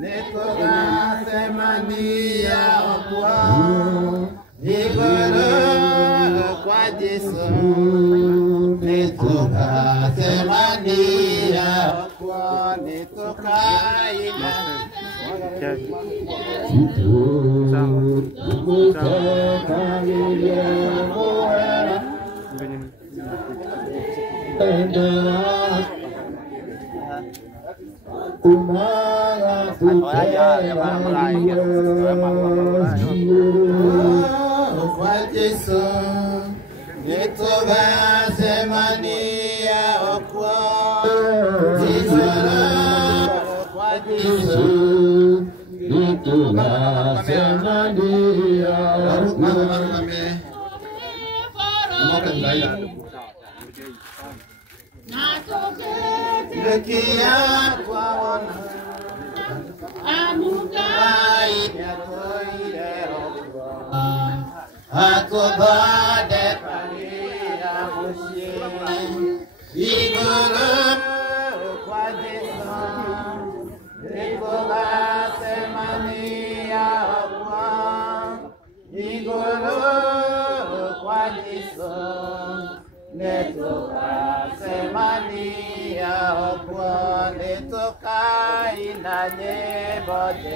nitugasemania okwa igoro kwa Yesu nitugasemania okwa nitukaina kwa Yesu nitugasemania okwa kwa Yesu nitugasemania Rekia kwaona amukai yatoire atobade palia mushi igoro kwa Yesu nikola semania kwa igoro kwa Yesu netoka semania okwa netoka inanye bote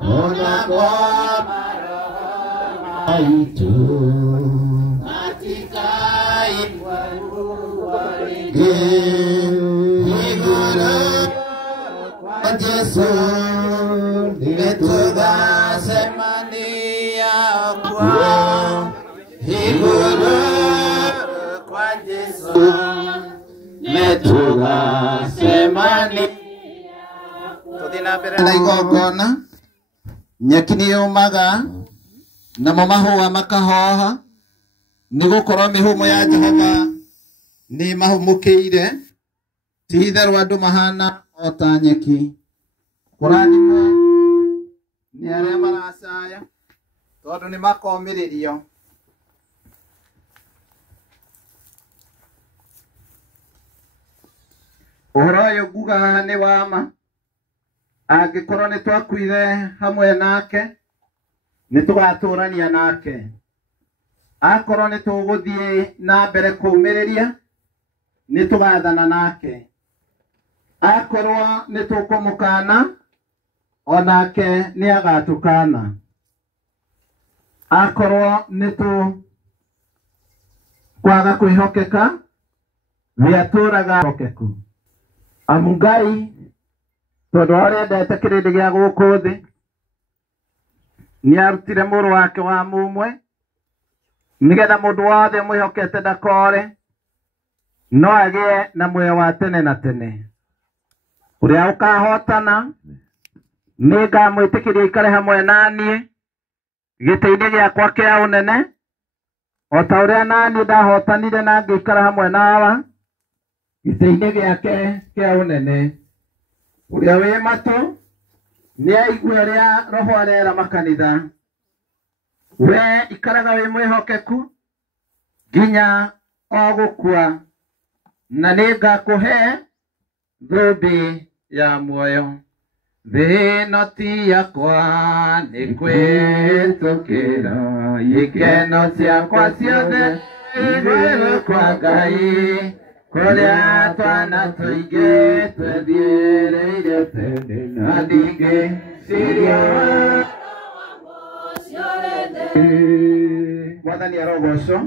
ona kwa aitu katika ipwaruari igoro kwa Yesu netoka semania okwa igoro kwa Yesu netoka semania tuthina mbere na igongona nyeki niyumaga namo mahũa makahoha nigukorwo mihumo ya Jehova ni mahumukĩire ti itherũ andũ mahana o ta nyeki kũrathimwo nĩ arĩa maracaya tondũ nĩ makomĩrĩrio ũhoro ũyũ nguga haha nĩ wama angĩkorwo nĩ twakuire hamwe nake nĩ tũgatũrania nake akorwo nĩ tũgũthiĩ na mbere kũmĩrĩria nĩ tũgathana nake akorwo nĩ tũkũmũkana onake nĩ agatũkana akorwo nĩ kwaga kwĩhokeka we atũraga hokeku amu Ngai tondũ arendete kĩrĩndĩ gĩa gũkũ thĩ nĩ arutire mũrũ wake wa mũmwe nĩgetha mũndũ wothe mwĩhokete ndakore no agĩe na muoyo wa tene na tene ũrĩa ũkahotana nĩ ngamwĩtĩkĩria ikare hamwe naniĩ gĩtĩ-inĩ gĩakwa kĩa ũnene o ta ũrĩa naniĩ ndahotanire na ngĩikara hamwe nawa gĩtĩ-inĩ gĩake kĩa ũnene ũrĩa wĩ matũ nĩ aigua ũrĩa roho arera makanitha we ikaraga wĩ mwĩhokeku nginya o gũkua na nĩ ngakũhe thũmbĩ ya muoyo thĩ ĩno ti yakwa nĩ kwĩtũkĩra ikeno ciakwa ciothe igũrũ kwa Ngai kũrĩa twana tũingĩ twethiĩrĩire tene na ningĩ cirio Mwathani arogocwo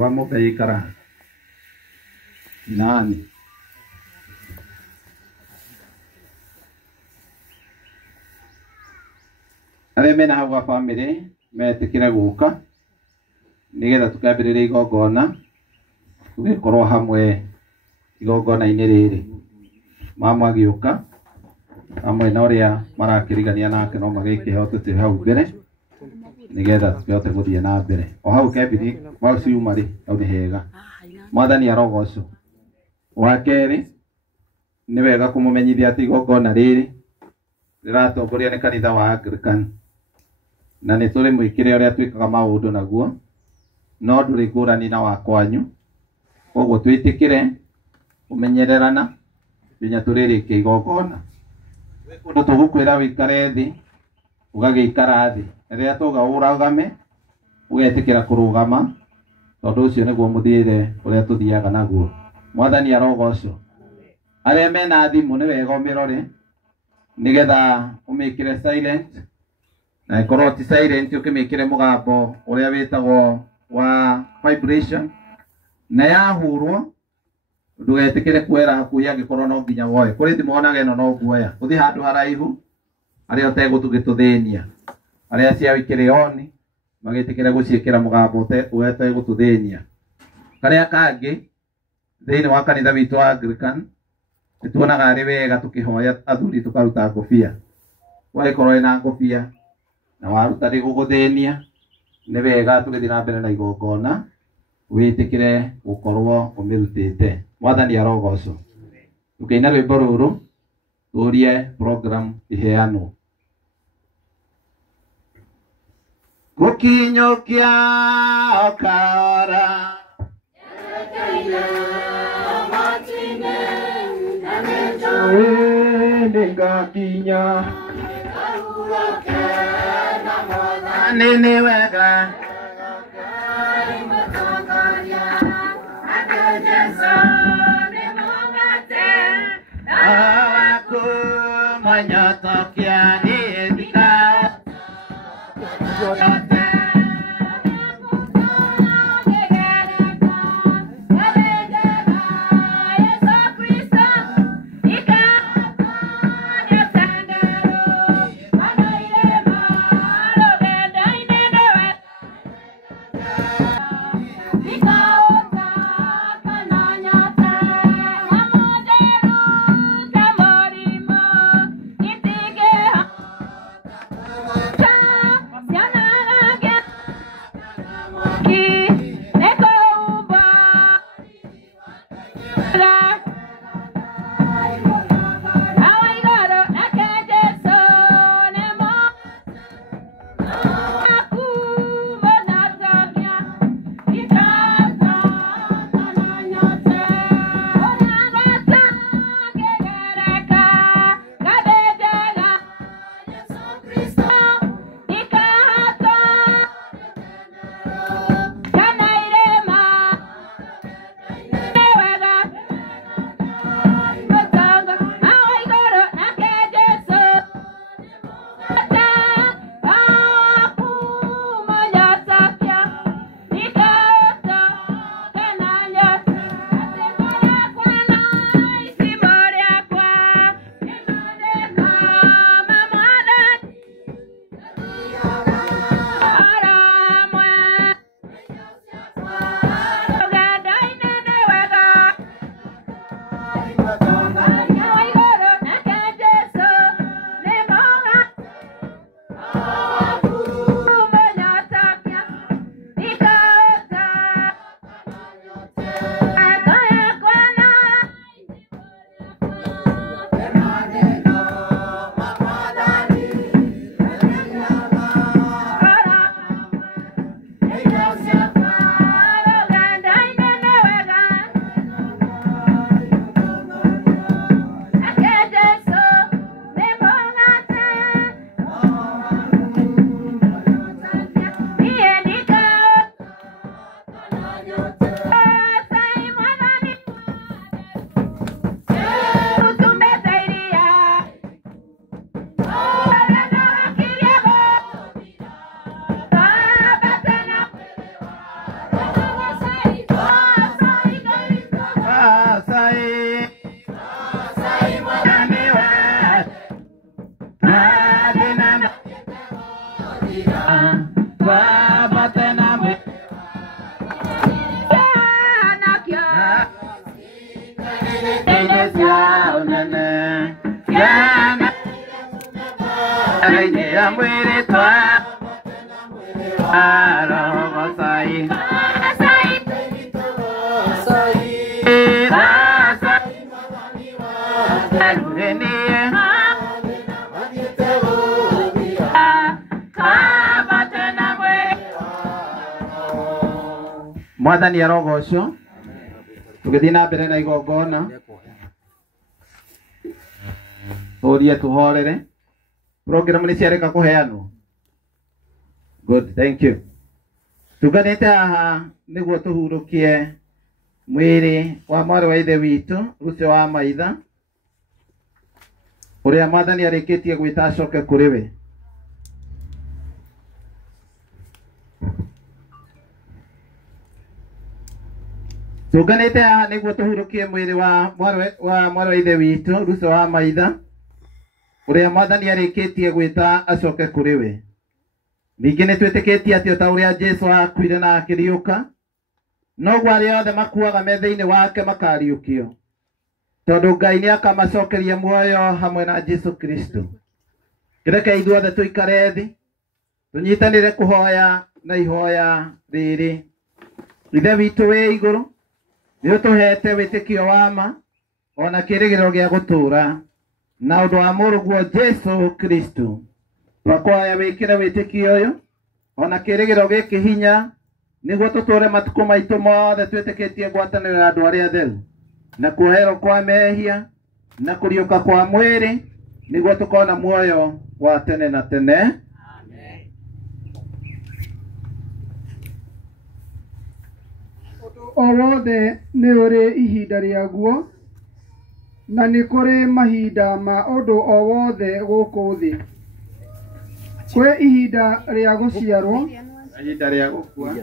wa mũmbe ikara nani arĩa mena hau ga bamĩrĩ metĩkĩre gũka nĩgetha tukambĩrĩria igongona tũgĩkorwo hamwe igongona-inĩ rĩrĩ mama agĩũka hamwe na ũrĩa marakĩrigania nake no magĩkĩheo tũtĩ hau mbere nĩgetha tũkĩhote gũthiĩ na mbere o hau kambĩrĩ maciuma rĩ hau nĩ hega Mwathani arogocwo wa kerĩ nĩ wega kũmũmenyithia atĩ igongona rĩrĩ rĩratongorio nĩ kanitha wa Anglican na nĩ tũrĩ mwĩkĩre ũrĩa twĩkaga maũndũ naguo no nduri ngurani na wa kwanyu koguo twitikire umenyererana binya turirikia igongona kundu tugukwira wikare thi ugagiikara thi riria tuga uragame ugetikira kurugama tondu ucio niguo muthire uria tuthiaga naguo mwathani arogocwo aria mena thimu ni wega umirore nigetha umikire silent na ikorwo ti silent ukimikire mugambo uria witagwo wa vibration na yahurwo ndugetikire kwera hakuhi angikorwo no nginya woe kuri thimu onaga ino no guoya uthi handu haraihu aria utegutugituthinia aria cia wikire oni magitikire guciikira mugambo uete gututhinia karia kangi thiini wa kanitha witu wa Anglican nituonaga ari wega tukihoya athuri tukaruta ngobia waikorwo ina ngobia na waruta riguguthenia ni wega tugithii na mbere na igongona witikire gukorwo umirutite mwathani arogocwo tukiina rwimbo ruru turie program iheanwo gukinyukia okara Ningakinya Nini wega Aku menyatokia dika Mwathani arogocwo. Tugithii na mbere na igongona. Turie tuhorere. Program ni ciareka kuheanwo. Good, thank you. Tuganite haha niguo tuhurukie mwiri wa mwarĩ wa ithe witũ Lucy wa Maitha, uria Mwathani arikitie gwita acoke kũrĩ we. Tuganite haha niguo tuhurukie mwiri wa mwarĩ wa ithe witũ Lucy wa Maitha, uria Mwathani arikitie gwita acoke kũrĩ we. Ningĩ nĩ twĩtĩkĩtie atĩ ta ũrĩa Jesũ akuire na akĩriũka, noguo arĩa othe makuaga me thĩinĩ wake makariũkio, tondũ Ngai nĩ akamacokeria muoyo hamwe na Jesũ Kristo. Kĩreke ithuothe tũikare thĩ, tũnyitanĩre kũhoya na ihoya rĩrĩ. Ithe witũ wĩ igũrũ, nĩ ũtũhete wĩtĩkio wa ma, ona kĩĩrĩgĩrĩro gĩa gũtũũra, na ũndũ wa mũrũguo Jesũ Kristo. Twakwaya wĩkĩre wĩtĩkio ũyũ, ona kĩĩrĩgĩrĩro gĩkĩ hinya, nĩguo tũtũũre matukũ maitũ mothe twĩtĩkĩtie ngwatanĩro ya andũ arĩa atheru, na kuoherwo kwa mehia, na kũriũka kwa mwĩrĩ, nĩguo tũkona muoyo wa tene na tene. Amen. Ũndũ o wothe nĩ ũrĩ ihinda rĩaguo, na nĩ kũrĩ mahinda ma ũndũ o wothe gũkũ thĩ. Kwĩ ihinda rĩa gũciarwo, ihinda rĩa gũkua,